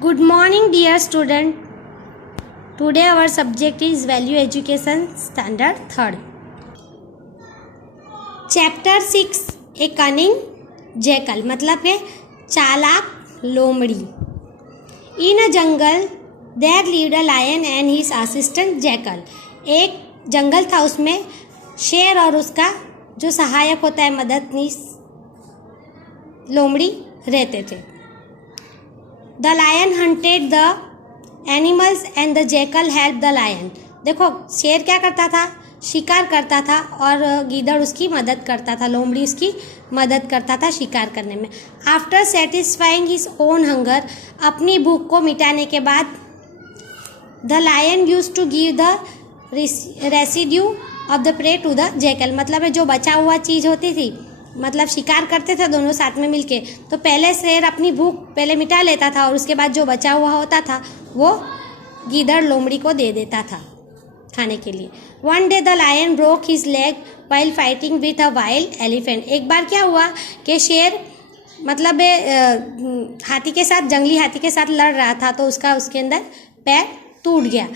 Good morning, dear student. Today our subject is Value Education Standard 3rd. Chapter 6 A Cunning Jackal मतलब है चालाक लोमड़ी. In a jungle there lived a lion and his assistant jackal. एक जंगल था, उसमें शेर और उसका जो सहायक होता है मददनीश लोमड़ी रहते थे. The lion hunted the animals and the jackal helped the lion. देखो शेर क्या करता था, शिकार करता था और गीदड़ उसकी मदद करता था, लोमड़ी उसकी मदद करता था शिकार करने में. After satisfying his own hunger, अपनी भूख को मिटाने के बाद the lion used to give the residue of the prey to the jackal. मतलब है जो बचा हुआ चीज़ होती थी, मतलब शिकार करते थे दोनों साथ में मिलके, तो पहले शेर अपनी भूख पहले मिटा लेता था और उसके बाद जो बचा हुआ होता था वो गीदड़ लोमड़ी को दे देता था खाने के लिए. One day the lion broke his leg while fighting with a wild elephant. एक बार क्या हुआ कि शेर मतलब हाथी के साथ, जंगली हाथी के साथ लड़ रहा था, तो उसके अंदर पैर टूट गया.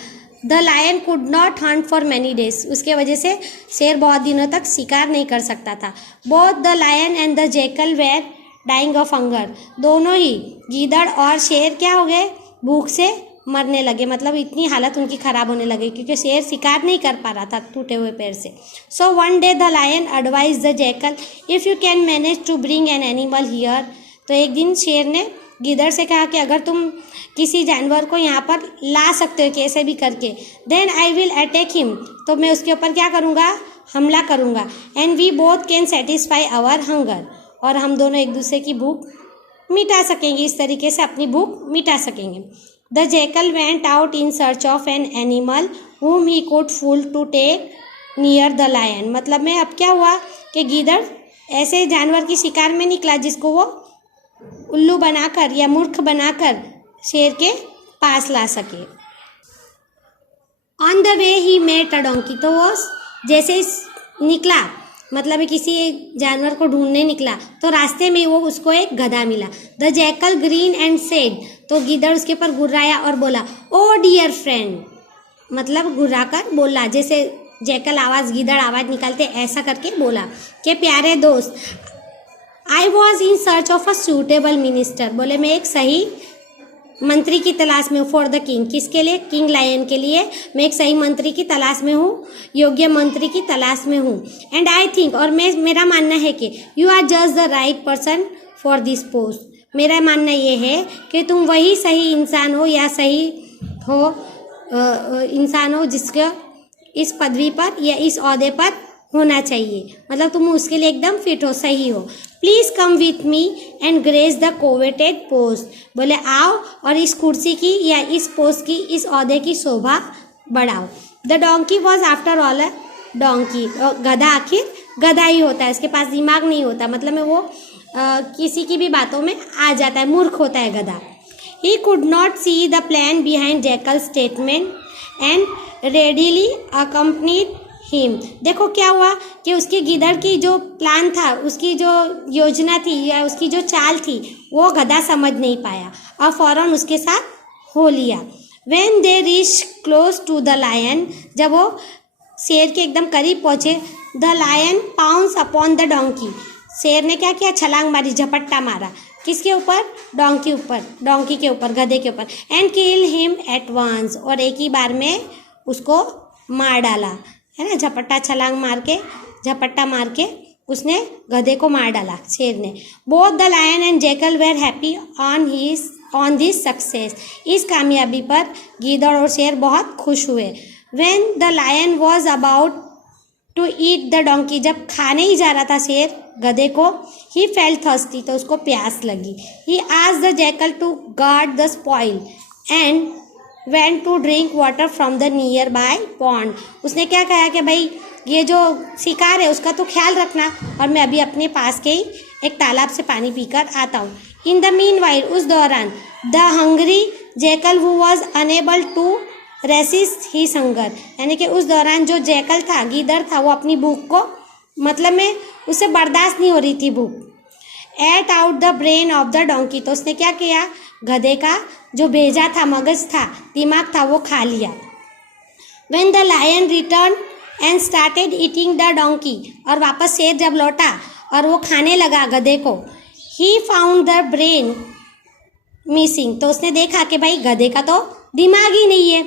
The lion could not hunt for many days. उसके वजह से शेर बहुत दिनों तक शिकार नहीं कर सकता था. Both the lion and the jackal were dying of hunger. दोनों ही गीदड़ और शेर क्या हो गए, भूख से मरने लगे. मतलब इतनी हालत उनकी ख़राब होने लगी क्योंकि शेर शिकार नहीं कर पा रहा था टूटे हुए पैर से. So one day the lion advise the jackal if you can manage to bring an animal here. तो एक दिन शेर ने गीदड़ से कहा कि अगर तुम किसी जानवर को यहाँ पर ला सकते हो कैसे भी करके, then I will attack him. तो मैं उसके ऊपर क्या करूँगा, हमला करूँगा. And we both can satisfy our hunger. और हम दोनों एक दूसरे की भूख मिटा सकेंगे, इस तरीके से अपनी भूख मिटा सकेंगे. The jackal went out in search of an animal whom he could fool to take near the lion. मतलब में अब क्या हुआ कि गीदड़ ऐसे जानवर की शिकार में निकला जिसको वो उल्लू बनाकर या मूर्ख बनाकर शेर के पास ला सके. On the way he met a donkey. तो वो जैसे निकला, मतलब किसी जानवर को ढूंढने निकला, तो रास्ते में वो उसको एक गधा मिला. The jackal green and said. तो गीदड़ उसके पर गुर्राया और बोला ओ डियर फ्रेंड. मतलब गुर्रा कर बोला, जैसे जैकल आवाज़, गीदड़ आवाज़ निकालते ऐसा करके बोला कि प्यारे दोस्त. I was in search of a suitable minister. बोले मैं एक सही मंत्री की तलाश में हूँ. For the king. किसके लिए, किंग लायन के लिए मैं एक सही मंत्री की तलाश में हूँ, योग्य मंत्री की तलाश में हूँ. एंड आई थिंक, और मेरा मानना है कि you are just the right person for this post. मेरा मानना ये है कि तुम वही सही इंसान हो या सही हो इंसान हो जिसका इस पदवी पर या इस ओहदे पर होना चाहिए. मतलब तुम उसके लिए एकदम फिट हो, सही हो. Please come with me and grace the coveted post. बोले आओ और इस कुर्सी की या इस पोस्ट की, इस ओहदे की शोभा बढ़ाओ. The donkey was after all a donkey. गधा आखिर गधा ही होता है, उसके पास दिमाग नहीं होता. मतलब में वो किसी की भी बातों में आ जाता है, मूर्ख होता है गधा. He could not see the plan behind jackal statement and readily accompanied him. देखो क्या हुआ कि उसके गीदड़ की जो प्लान था, उसकी जो योजना थी या उसकी जो चाल थी, वो गधा समझ नहीं पाया और फौरन उसके साथ हो लिया. When they reach close to the lion. जब वो शेर के एकदम करीब पहुँचे, the lion pounce upon the donkey. शेर ने क्या किया, छलांग मारी, झपट्टा मारा. किसके ऊपर, डोंकी के ऊपर, गधे के ऊपर. And kill him at once. और एक ही बार में उसको मार डाला, है ना. झपट्टा मार के उसने गधे को मार डाला शेर ने. Both the lion and jackal were happy on this success. इस कामयाबी पर गीदड़ और शेर बहुत खुश हुए. When the lion was about to eat the donkey. जब खाने ही जा रहा था शेर गधे को, ही फेल्ट थर्स्टी. तो उसको प्यास लगी. He asked the jackal to guard the spoil and went to drink water from the nearby pond. उसने क्या कहा कि भाई ये जो शिकार है उसका तो ख्याल रखना, और मैं अभी अपने पास के ही एक तालाब से पानी पीकर आता हूँ. In the meanwhile. उस दौरान the hungry jackal who was unable to resist his hunger. यानी कि उस दौरान जो जैकल था, गीदड़ था, वो अपनी भूख को, मतलब में उसे बर्दाश्त नहीं हो रही थी भूख. Ate out the brain of the donkey. तो उसने क्या किया, गधे का जो भेजा था, मगज था, दिमाग था, वो खा लिया। When the lion returned and started eating the donkey, और वापस शेर जब लौटा और वो खाने लगा गधे को, he found the brain missing, तो उसने देखा कि भाई गधे का तो दिमाग ही नहीं है।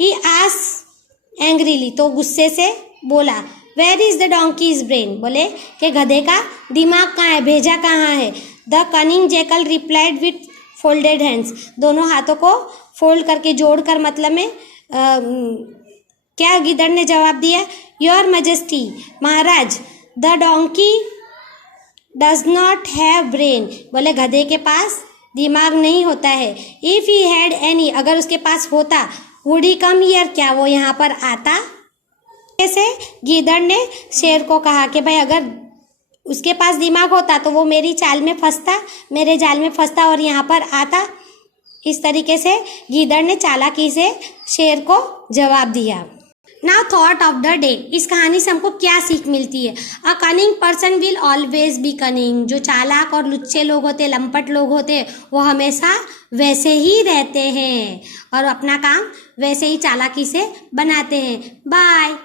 He asked angrily, तो गुस्से से बोला, Where is the donkey's brain, बोले कि गधे का दिमाग कहाँ है, भेजा कहाँ है। The cunning jackal replied with folded hands, दोनों हाथों को फोल्ड करके जोड़कर, मतलब में क्या गिदड़ ने जवाब दिया, your majesty, Maharaj, the donkey does not have brain, बोले गधे के पास दिमाग नहीं होता है। इफ ही हैड एनी, अगर उसके पास होता, वुड ही कम हियर, क्या वो यहाँ पर आता। ऐसे गिदड़ ने शेर को कहा कि भाई अगर उसके पास दिमाग होता तो वो मेरी चाल में फंसता, मेरे जाल में फंसता और यहाँ पर आता। इस तरीके से गिदड़ ने चालाकी से शेर को जवाब दिया। Now thought of the day, इस कहानी से हमको क्या सीख मिलती है। A cunning person will always be cunning, जो चालाक और लुच्चे लोग होते, लंपट लोग होते, वो हमेशा वैसे ही रहते हैं और अपना काम वैसे ही चालाकी से बनाते हैं। बाय।